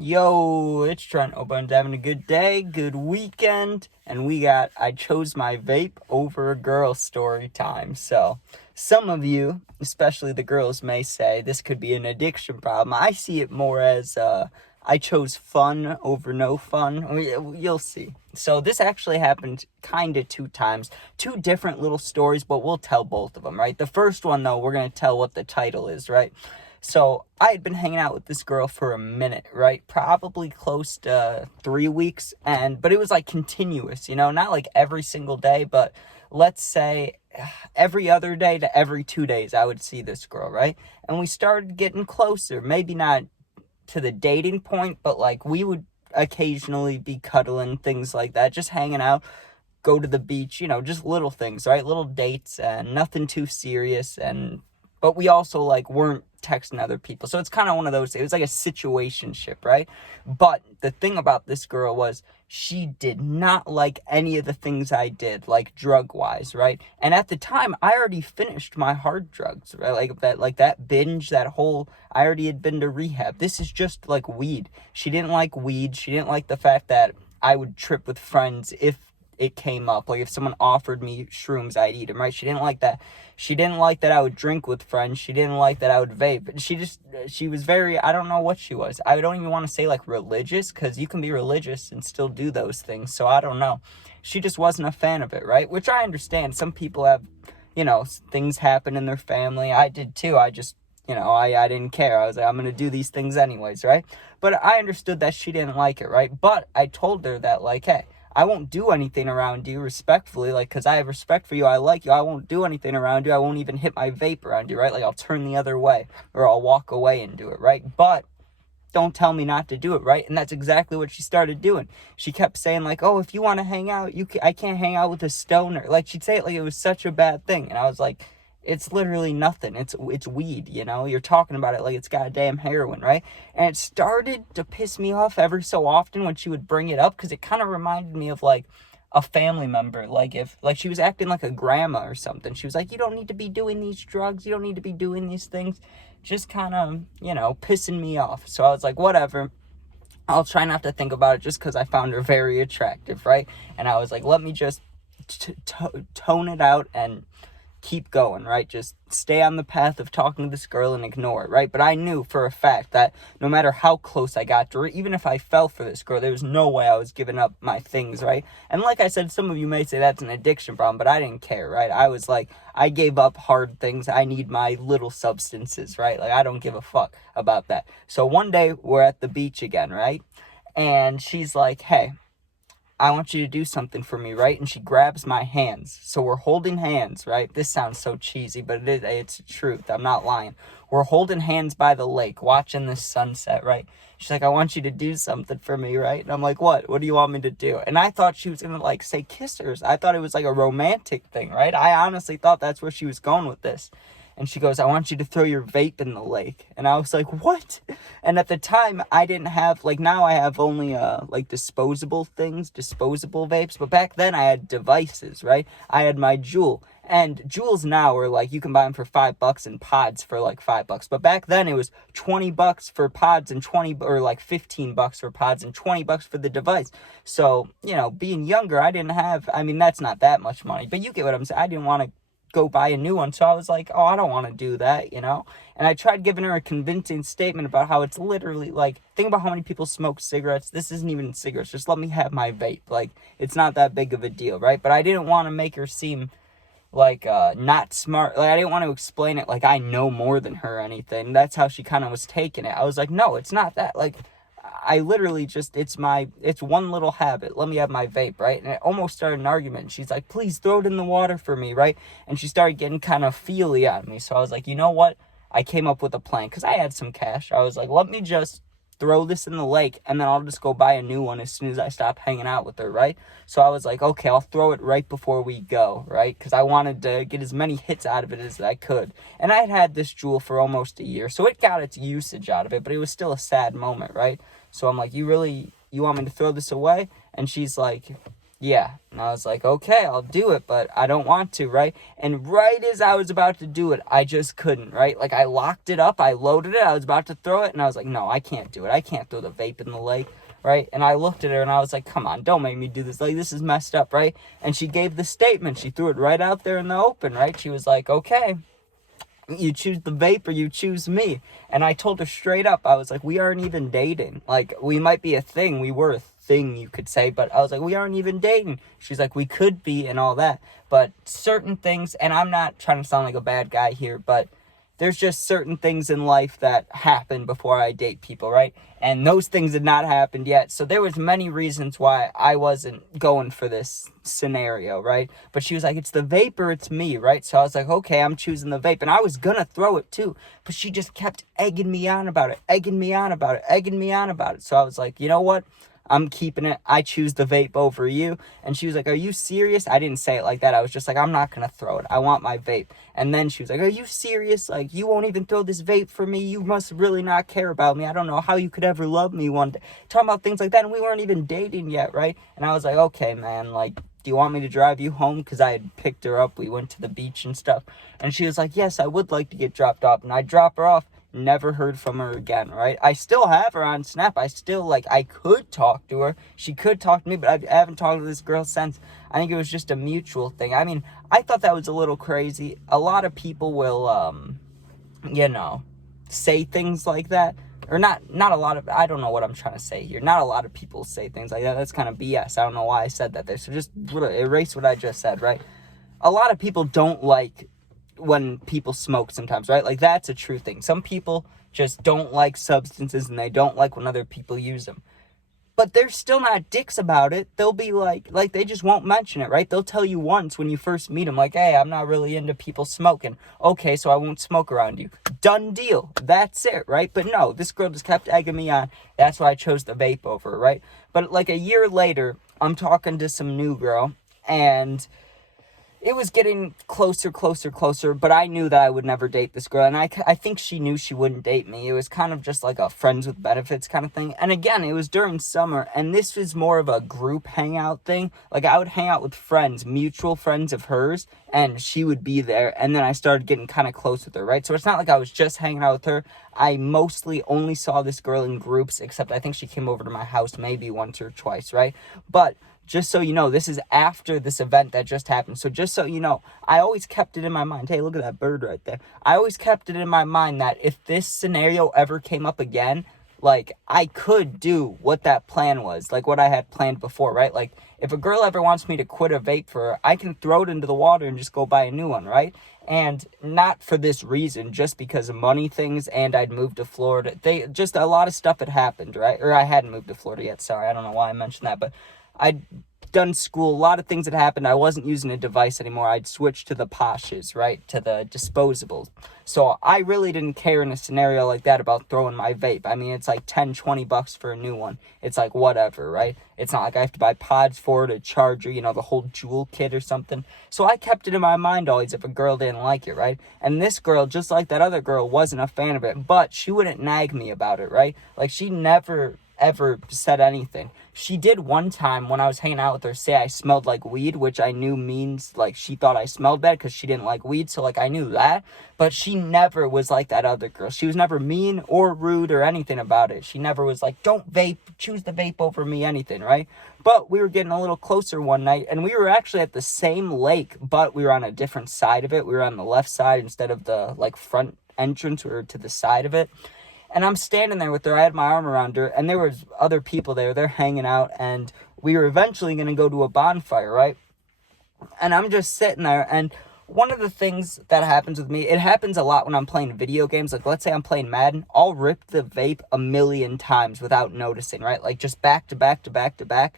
Yo, it's Trent. Hope I'm having a good day, good weekend, and I chose my vape over a girl story time. So, some of you, especially the girls, may say this could be an addiction problem. I see it more as, I chose fun over no fun. You'll see. So, this actually happened kind of 2 times. 2 different little stories, but we'll tell both of them, right? The first one, though, we're going to tell what the title is, right? So I had been hanging out with this girl for a minute, right? Probably close to 3 weeks, but it was like continuous, not like every single day, but let's say every other day to every 2 days I would see this girl, right? And we started getting closer, maybe not to the dating point, but like we would occasionally be cuddling, things like that, just hanging out, go to the beach, just little things, right? Little dates and nothing too serious, but we also like weren't texting other people. So it's kind of one of those, it was like a situationship, right? But the thing about this girl was she did not like any of the things I did, like drug wise, right? And at the time I already finished my hard drugs, right? Like that binge, I already had been to rehab. This is just like weed. She didn't like weed. She didn't like the fact that I would trip with friends if it came up. Like if someone offered me shrooms, I'd eat them, right? She didn't like that. She didn't like that I would drink with friends. She didn't like that I would vape. She was very, I don't know what she was. I don't even want to say like religious, because you can be religious and still do those things. So I don't know. She just wasn't a fan of it, right? Which I understand. Some people have, things happen in their family. I did too. I just, I didn't care. I was like, I'm going to do these things anyways, right? But I understood that she didn't like it, right? But I told her that, like, hey, I won't do anything around you respectfully, like, because I have respect for you, I like you, I won't do anything around you, I won't even hit my vape around you, right? Like, I'll turn the other way, or I'll walk away and do it, right? But don't tell me not to do it, right? And that's exactly what she started doing. She kept saying, like, oh, if you want to hang out, I can't hang out with a stoner. Like, she'd say it like it was such a bad thing, and I was like, it's literally nothing. It's weed, You're talking about it like it's goddamn heroin, right? And it started to piss me off every so often when she would bring it up, because it kind of reminded me of like a family member. Like if like she was acting like a grandma or something. She was like, you don't need to be doing these drugs. You don't need to be doing these things. Just kind of, pissing me off. So I was like, whatever. I'll try not to think about it, just because I found her very attractive, right? And I was like, let me just tone it out and keep going, right? Just stay on the path of talking to this girl and ignore it, right? But I knew for a fact that no matter how close I got to her, even if I fell for this girl, there was no way I was giving up my things, right? And like I said, some of you may say that's an addiction problem, but I didn't care, right? I was like, I gave up hard things. I need my little substances, right? Like, I don't give a fuck about that. So one day we're at the beach again, right? And she's like, hey, I want you to do something for me, right? And she grabs my hands. So we're holding hands, right? This sounds so cheesy, but it's the truth. I'm not lying. We're holding hands by the lake, watching the sunset, right? She's like, I want you to do something for me, right? And I'm like, what? What do you want me to do? And I thought she was going to, like, say kiss her. I thought it was like a romantic thing, right? I honestly thought that's where she was going with this. And she goes, I want you to throw your vape in the lake. And I was like, what? And at the time, I didn't have, like, now I have only, like, disposable vapes. But back then, I had devices, right? I had my Juul. And Juuls now are, like, you can buy them for $5 and pods for, like, $5. But back then, it was $20 for pods and $15 for pods and $20 for the device. So, being younger, that's not that much money. But you get what I'm saying. I didn't want to go buy a new one, so I was like, oh, I don't want to do that, and I tried giving her a convincing statement about how it's literally like, think about how many people smoke cigarettes. This isn't even cigarettes, just let me have my vape. Like, it's not that big of a deal, right? But I didn't want to make her seem like not smart. Like, I didn't want to explain it like I know more than her or anything. That's how she kind of was taking it. I was like, no, it's not that. Like, I literally just, it's one little habit. Let me have my vape, right? And it almost started an argument. She's like, please throw it in the water for me, right? And she started getting kind of feely on me. So I was like, you know what? I came up with a plan, because I had some cash. I was like, let me just throw this in the lake, and then I'll just go buy a new one as soon as I stop hanging out with her, right? So I was like, okay, I'll throw it right before we go, right? Because I wanted to get as many hits out of it as I could. And I had had this Juul for almost a year, so it got its usage out of it, but it was still a sad moment, right? So I'm like, you want me to throw this away? And she's like, yeah. And I was like, okay, I'll do it, but I don't want to, right? And right as I was about to do it, I just couldn't, right? Like, I locked it up, I loaded it, I was about to throw it, and I was like, no, I can't do it. I can't throw the vape in the lake, right? And I looked at her, and I was like, come on, don't make me do this. Like, this is messed up, right? And she gave the statement. She threw it right out there in the open, right? She was like, okay, you choose the vape or you choose me. And I told her straight up, I was like, we aren't even dating. Like, we might be a thing. We were a thing, you could say, but I was like, we aren't even dating. She's like, we could be and all that. But certain things, and I'm not trying to sound like a bad guy here, but there's just certain things in life that happen before I date people, right? And those things had not happened yet. So there was many reasons why I wasn't going for this scenario, right? But she was like, it's the vape or it's me, right? So I was like, okay, I'm choosing the vape. And I was gonna throw it too, but she just kept egging me on about it, egging me on about it, egging me on about it. So I was like, you know what? I'm keeping it. I choose the vape over you. And she was like, are you serious? I didn't say it like that. I was just like, I'm not going to throw it. I want my vape. And then she was like, are you serious? Like, you won't even throw this vape for me? You must really not care about me. I don't know how you could ever love me one day. Talking about things like that. And we weren't even dating yet, right? And I was like, okay, man, like, do you want me to drive you home? Because I had picked her up. We went to the beach and stuff. And she was like, yes, I would like to get dropped off. And I drop her off. Never heard from her again, right? I still have her on Snap. I still, like, I could talk to her. She could talk to me, but I haven't talked to this girl since. I think it was just a mutual thing. I mean, I thought that was a little crazy. A lot of people will, you know, say things like that. Or not a lot of, I don't know what I'm trying to say here. Not a lot of people say things like that. That's kind of BS. I don't know why I said that there. So just erase what I just said, right? A lot of people don't like when people smoke sometimes, right? Like, that's a true thing. Some people just don't like substances and they don't like when other people use them. But they're still not dicks about it. They'll be like they just won't mention it, right? They'll tell you once when you first meet them, like, hey, I'm not really into people smoking. Okay, so I won't smoke around you. Done deal. That's it, right? But no, this girl just kept egging me on. That's why I chose the vape over, right? But like a year later, I'm talking to some new girl, and it was getting closer, but I knew that I would never date this girl, and I think she knew she wouldn't date me. It was kind of just like a friends with benefits kind of thing, and again, it was during summer, and this was more of a group hangout thing. Like, I would hang out with friends, mutual friends of hers, and she would be there, and then I started getting kind of close with her, right? So it's not like I was just hanging out with her. I mostly only saw this girl in groups, except I think she came over to my house maybe once or twice, right? But just so you know, this is after this event that just happened. So just so you know, I always kept it in my mind. Hey, look at that bird right there. I always kept it in my mind that if this scenario ever came up again, like, I could do what that plan was, like what I had planned before, right? Like, if a girl ever wants me to quit a vape for her, I can throw it into the water and just go buy a new one, right? And not for this reason, just because of money things, and I'd moved to Florida. Just a lot of stuff had happened, right? Or I hadn't moved to Florida yet, sorry, I don't know why I mentioned that, but I'd done school, a lot of things had happened. I wasn't using a device anymore. I'd switched to the Poshes, right? To the disposables. So I really didn't care in a scenario like that about throwing my vape. I mean, it's like $10-20 for a new one. It's like whatever, right? It's not like I have to buy pods for it, a charger, you know, the whole Jewel kit or something. So I kept it in my mind always if a girl didn't like it, right? And this girl, just like that other girl, wasn't a fan of it, but she wouldn't nag me about it, right? Like, she never ever said anything. She did one time when I was hanging out with her say I smelled like weed, which I knew means, like, she thought I smelled bad because she didn't like weed, so, like, I knew that. But she never was like that other girl. She was never mean or rude or anything about it. She never was like, don't vape, choose the vape over me, anything, right? But we were getting a little closer one night, and we were actually at the same lake, but we were on a different side of it. We were on the left side instead of the, like, front entrance. We were to the side of it. And I'm standing there with her. I had my arm around her, and there was other people there. They're hanging out, and we were eventually going to go to a bonfire, right? And I'm just sitting there, and one of the things that happens with me, it happens a lot when I'm playing video games. Like, let's say I'm playing Madden. I'll rip the vape a million times without noticing, right? Like, just back to back to back to back.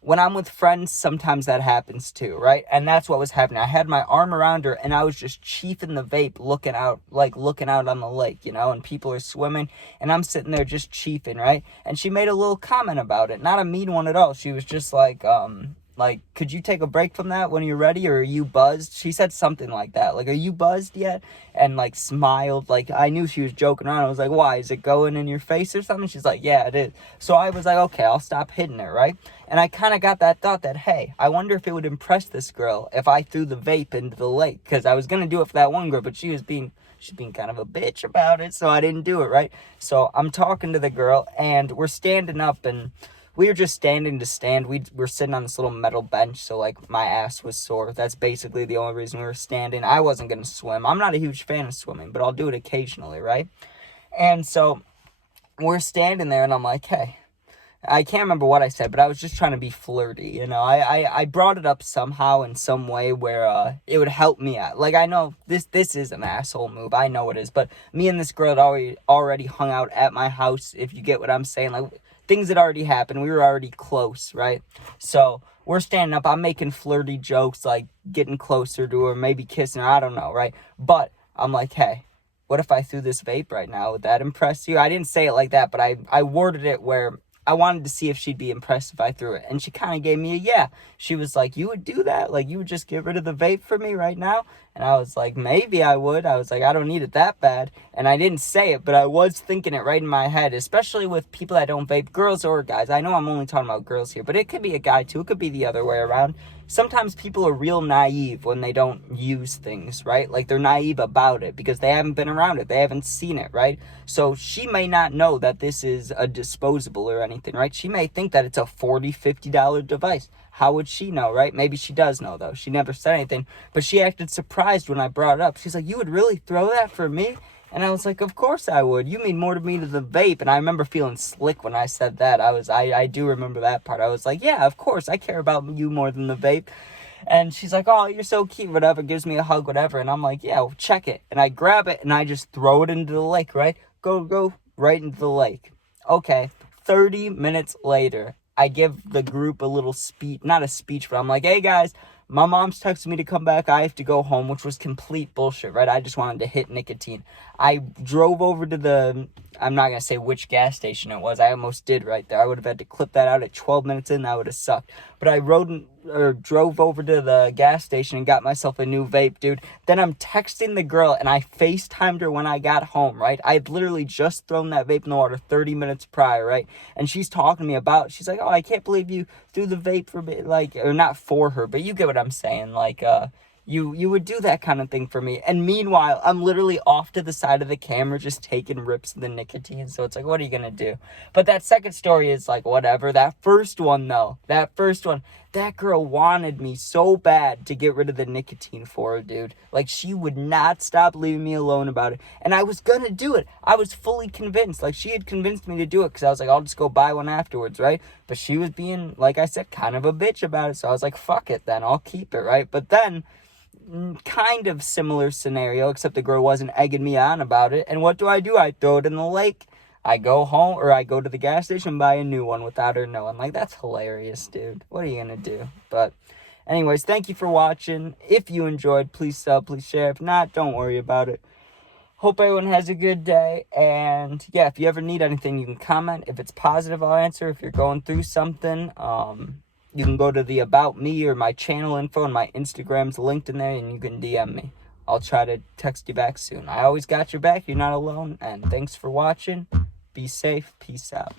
When I'm with friends, sometimes that happens too, right? And that's what was happening. I had my arm around her, and I was just chiefing the vape, looking out on the lake, you know, and people are swimming, and I'm sitting there just chiefing, right? And she made a little comment about it. Not a mean one at all. She was just like, Like, could you take a break from that when you're ready, or are you buzzed? She said something like that. Like, are you buzzed yet? And, like, smiled. Like, I knew she was joking around. I was like, why? Is it going in your face or something? She's like, yeah, it is. So I was like, okay, I'll stop hitting it, right? And I kind of got that thought that, hey, I wonder if it would impress this girl if I threw the vape into the lake. Because I was going to do it for that one girl, but she's being kind of a bitch about it, so I didn't do it, right? So I'm talking to the girl, and we're standing up, and we were just standing to stand. We're sitting on this little metal bench, so, like, my ass was sore. That's basically the only reason we were standing. I wasn't going to swim. I'm not a huge fan of swimming, but I'll do it occasionally, right? And so we're standing there, and I'm like, hey, I can't remember what I said, but I was just trying to be flirty, you know. I brought it up somehow in some way where it would help me out. Like, I know this is an asshole move. I know it is. But me and this girl had already hung out at my house, if you get what I'm saying. Like, things had already happened. We were already close, right? So we're standing up. I'm making flirty jokes, like getting closer to her, maybe kissing her. I don't know, right? But I'm like, hey, what if I threw this vape right now? Would that impress you? I didn't say it like that, but I worded it where I wanted to see if she'd be impressed if I threw it. And she kind of gave me a yeah. She was like, you would do that? Like, you would just get rid of the vape for me right now? And I was like, maybe I would. I was like, I don't need it that bad. And I didn't say it, but I was thinking it right in my head, especially with people that don't vape, girls or guys. I know I'm only talking about girls here, but it could be a guy too. It could be the other way around. Sometimes people are real naive when they don't use things, right? Like, they're naive about it because they haven't been around it. They haven't seen it, right? So she may not know that this is a disposable or anything, right? She may think that it's a $40, $50 device. How would she know, right? Maybe she does know, though. She never said anything, but she acted surprised when I brought it up. She's like, you would really throw that for me? And I was like, of course I would. You mean more to me than the vape. And I remember feeling slick when I said that. I do remember that part. I was like, yeah, of course. I care about you more than the vape. And she's like, oh, you're so cute, whatever. Gives me a hug, whatever. And I'm like, yeah, well, check it. And I grab it and I just throw it into the lake, right? Go right into the lake. Okay, 30 minutes later, I give the group a little speech, not a speech, but I'm like, hey guys, my mom's texting me to come back. I have to go home, which was complete bullshit, right? I just wanted to hit nicotine. I drove over to I'm not going to say which gas station it was. I almost did right there. I would have had to clip that out at 12 minutes in. That would have sucked. But I drove over to the gas station and got myself a new vape, dude. Then I'm texting the girl, and I FaceTimed her when I got home, right? I had literally just thrown that vape in the water 30 minutes prior, right? And she's talking to me about, she's like, oh, I can't believe you threw the vape for me, like, or not for her, but you get what I'm saying, like, you would do that kind of thing for me. And meanwhile, I'm literally off to the side of the camera just taking rips of the nicotine. So it's like, what are you going to do? But that second story is like, whatever. That first one, though, that girl wanted me so bad to get rid of the nicotine for her, dude. Like, she would not stop leaving me alone about it. And I was going to do it. I was fully convinced. Like, she had convinced me to do it because I was like, I'll just go buy one afterwards, right? But she was being, like I said, kind of a bitch about it. So I was like, fuck it then. I'll keep it, right? But then, kind of similar scenario, except the girl wasn't egging me on about it. And what do? I throw it in the lake. I go home, or I go to the gas station and buy a new one without her knowing. Like, that's hilarious, dude. What are you gonna do? But anyways, thank you for watching. If you enjoyed, please sub, please share. If not, don't worry about it. Hope everyone has a good day. And yeah, if you ever need anything, you can comment. If it's positive, I'll answer. If you're going through something, you can go to the About Me or my channel info, and my Instagram's linked in there, and you can DM me. I'll try to text you back soon. I always got your back. You're not alone. And thanks for watching. Be safe. Peace out.